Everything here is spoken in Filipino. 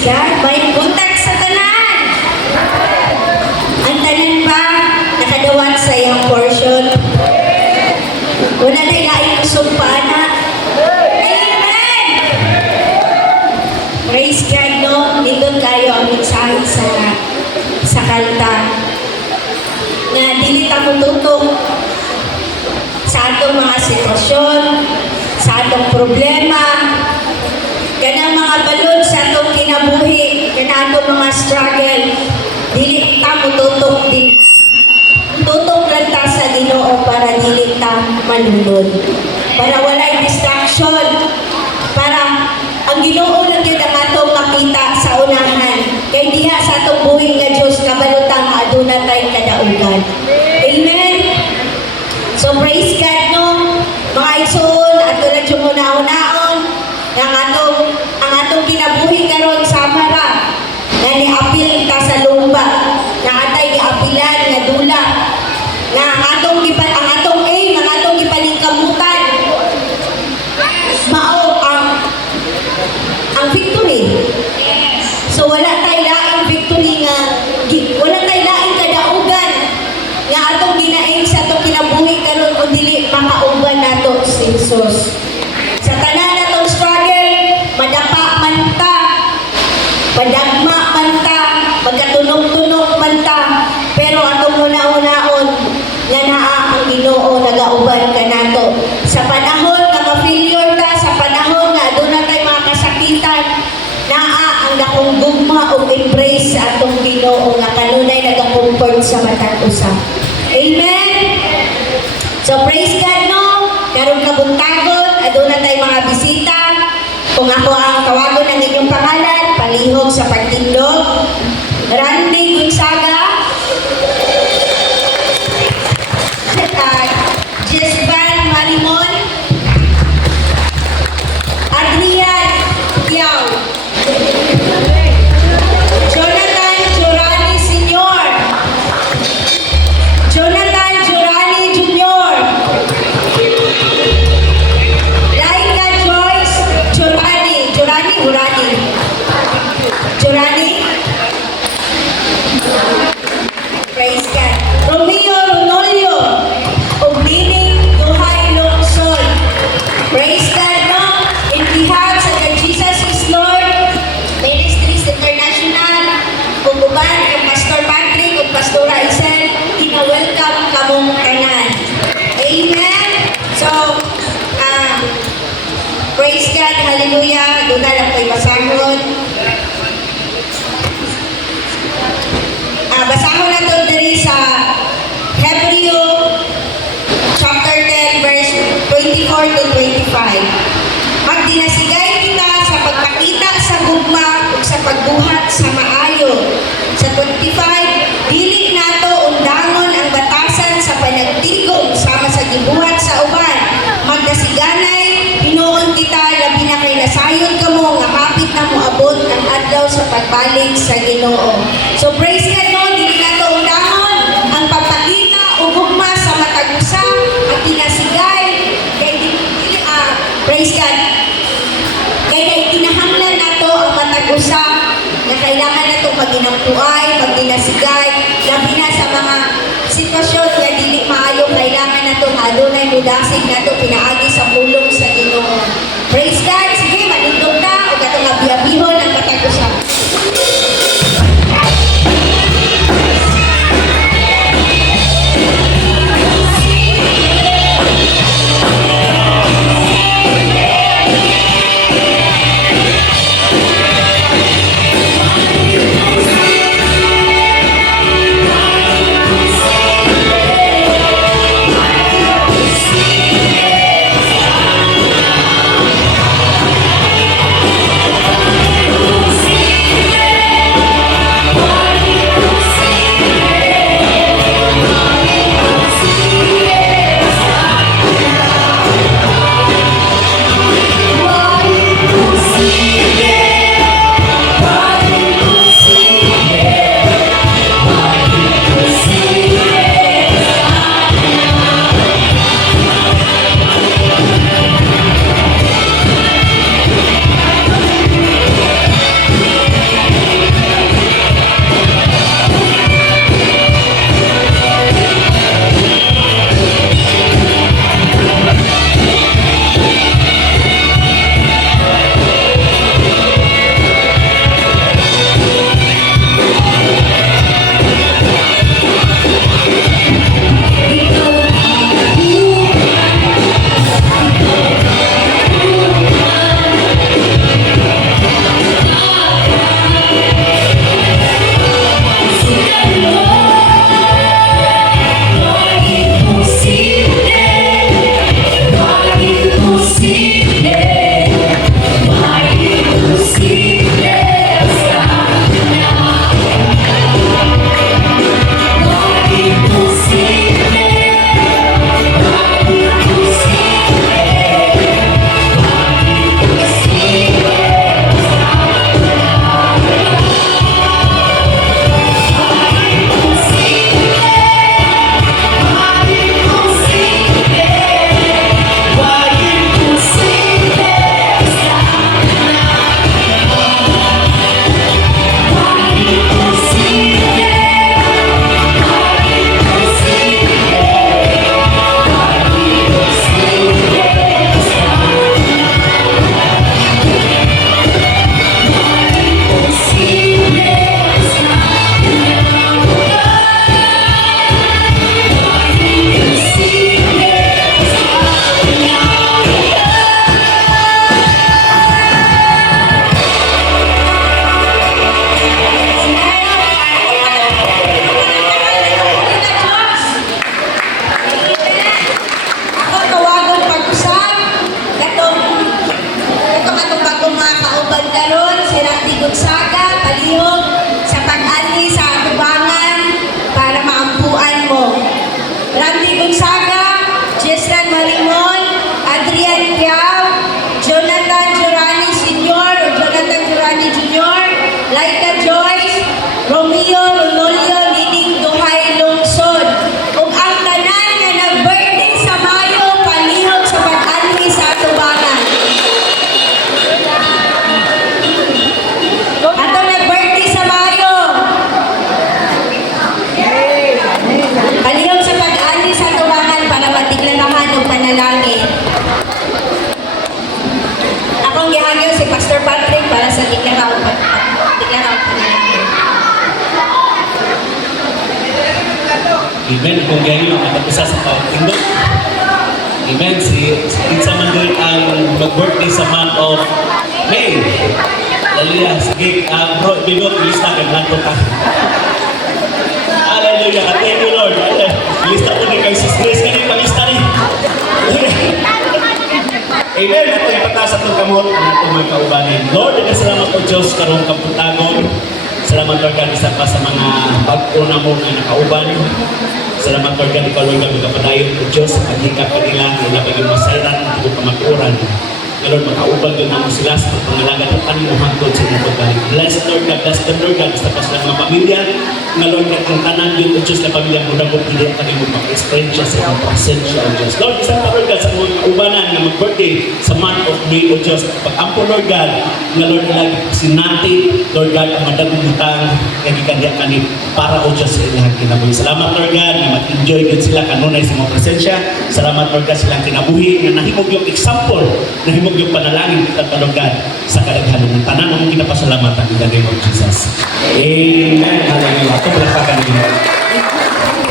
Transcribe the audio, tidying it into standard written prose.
God. May buntag sa tanan. Ang tanan ba nakadawat sa iyang portion? Wala na ilaing sumpana. Amen! Praise God, no? Nindot kayo ang mensahe sa kanta na dili ta tutong sa atong mga sitwasyon, sa atong problema, kanang mga balod sa atong kinabuhi, kanang atong mga struggle, dili ta mututok din. Tutok lang ta sa Ginoo para dili ta malunod. Para walay distraction. Para ang Ginoo lang gyud ang atong makita sa unahan. Kay diha sa atong buhing nga Dios kabalutang aduna tay kadaugan. Amen. So praise God, no. Mga igsoon, ato na jud una-unaon ang atong kinabuhi karon sama ra nga niapil ta sa lumba. Na atay giapilan nga dula. Na ang atong aim, ang atong gipaningkamutan mao ang victory. So wala tay laing victory nga wala tay laing kadaugan nga atong ginaing sa atong kinabuhi karon kun dili makauban nato si Jesus. Sa tanan natong struggle, madapa man ta, padagma man ta, magkatunog-tunog man ta, pero atong una-unaon nga naa ang Ginoo nagauban kanato. Sa panahon nga ma-failure ta, sa panahon nga aduna tay mga kasakitan, naa ang dakong gugma o embrace sa atong Ginoo nga kanunay nagacomfort sa matag usa. Amen. So praise God, no. Karon kabuntagon, aduna tay mga bisita. Kung ako ang tawagon ng inyong pangalan, palihog sa pagtindog. Randy Gonzaga, Jesvan Marimon, Adrian Tiaw, Jonathan Jurani Sr., Jonathan Jurani Jr., Laika Joyce Jurani, praise God. Romeo Ronolio, Ogdining Duhay Longson. Praise God, no? In behalf sa Jesus is Lord, Ministries International, uban kay Pastor Patrick ug Pastora Isel, ina-welcome kamong tanan. Amen. So, praise God, hallelujah. Doon na lang ko'y basahon. Basahon na ito diri sa Hebreo chapter 10 verse 24 to 25. Magdinasigay kita sa pagpakita sa gugma ug sa pagbuhat sa maayo. Sa 25, dili nato undangon ang batasan sa panagtigom sama sa gibuhat sa uban. Magdasiganay, hinuon kita labi na kay nasayon kamo nga hapit na moabot ang adlaw sa pagbalik sa Ginoo. So praise God, no? Dili nato undangon ang pagpakita ug gugma sa matag usa at tinasigay kay praise God. Kay kinahanglan nato ang matag usa na kailangan nato maginampuay, magdinasigay, labi na sa mga sitwasyon nga dili maayo, kailangan nato adunay mudasig nato pinaagi sa pulong sa Ginoo. Praise God. Sige, manindog ta ug atong abiyabihon ang matag usa. Amen. Kung ganyan ang matapisa sa pagtindog. Amen. Si Pizza Mandoy ang mag-birthday sa month of May. Hallelujah. Sige, bro, Bibok, lista ka lang ka. Hallelujah. Thank you, Lord. Lista po ni kay Sis Grace. Kanina palista ni. Amen. Ito yung patas at kamot na itong mga kaubanin. Lord, salamat po Diyos karong kaputagon. Salamat Lord God isa pa sa mga bago na mo na nakauban. Salamat Lord God, ikaw Lord God, magkapadayon po Diyos sa pagkikap kanila, nila paging masayran, hindi ko pamakuran. Lord, makaubag yun ang sila sa pangalaga ng kanino hangtod sa inyong pagbalik. Bless Lord God, bless them Lord God, basta pa sila mga pamilya, na Lord God, ang tanan yun o Diyos na pamilya mo na kung hindi ang kanilang mag-experience sa inyong presensya o Diyos. Lord, isa pa Lord God, sa mga kaubanan na mag-birthday sa month of May o Diyos, pag-ampo Lord God, na Lord God, sinati, Lord God, ang madagong butang, kagikandya kanip, para o Diyos sa ilang kinabuhi. Salamat Lord God, na mag-enjoy good sila kanunay sa mga presensya. Salamat Lord God, silang kinabuhi, na nahimog yung example, nahimog yung panalangin kita Lord God sa kadaghanan ng tanan ang kinapasalamatan in the name of Jesus. Amen. Hallelujah. Ito palakpakan niyo.